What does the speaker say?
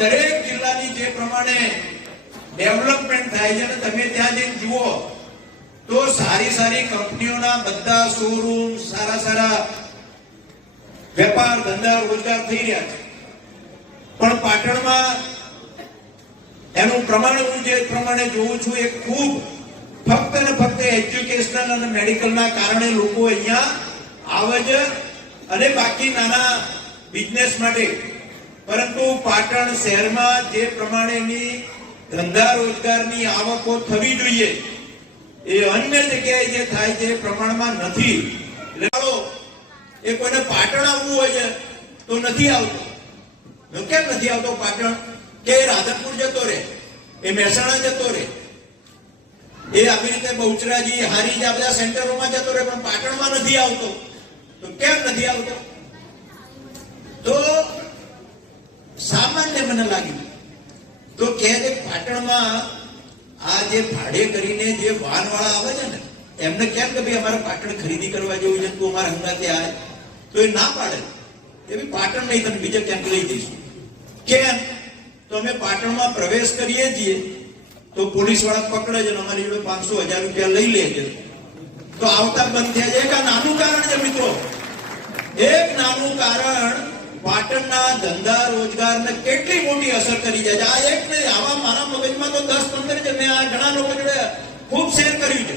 દરેક જિલ્લાની જે પ્રમાણે ડેવલપમેન્ટ થાય છે, અને તમે ત્યાં જઈને જુઓ તો સારી સારી કંપનીઓના બધા શોરૂમ, સારા સારા વેપાર ધંધા રોજગાર થઈ રહ્યા છે, પણ પાટણમાં એનું પ્રમાણ હું જે પ્રમાણે જોઉં છું એ ખૂબ ફક્ત ને ફક્ત એજ્યુકેશનલ અને મેડિકલના કારણે લોકો અહીંયા આવે છે, અને બાકી નાના બિઝનેસ માટે. પરંતુ પાટણ શહેરમાં જે પ્રમાણેની ધંધા રોજગારની આવકો થવી જોઈએ એ અન્ય જગ્યાએ જે થાય છે એ પ્રમાણમાં નથી. એટલે એ કોઈને પાટણ આવવું હોય છે તો નથી આવતો. કેમ નથી આવતો પાટણ? કે રાધનપુર જતો રહે, એ મહેસાણા જતો રહે, એ આવી રીતે બહુચરાજી, હારીજ આ બધા સેન્ટરોમાં જતો રહે, પણ પાટણમાં નથી આવતો. તો કેમ નથી આવતો? તો સામાન્ય મને લાગ્યું તો કે પાટણમાં આ જે ભાડે કરીને જે વાહનવાળા આવે છે ને એમને કેમ કે ભાઈ અમારે પાટણ ખરીદી કરવા જેવું છે, તું અમારા હંગાતે આવે, તો એ ના પાડે એ ભાઈ પાટણ નહીં, તમે બીજા ક્યાંક લઈ જઈશું. કેમ? તો અમે પાટણમાં પ્રવેશ કરીએ છીએ તો પોલીસ વાળા પકડે છે, અમારી જોડે 500-1000 રૂપિયા લઈ લે છે, તો આવતા બંધ થયા છે. એક આ નાનું કારણ છે મિત્રો, એક નાનું કારણ પાટણના ધંધા રોજગારને કેટલી મોટી અસર કરી જાય છે. આ એક નહીં, આવા મારા મગજમાં તો 10-15 છે. મેં આ ઘણા લોકો જોડે ખૂબ શેર કર્યું છે.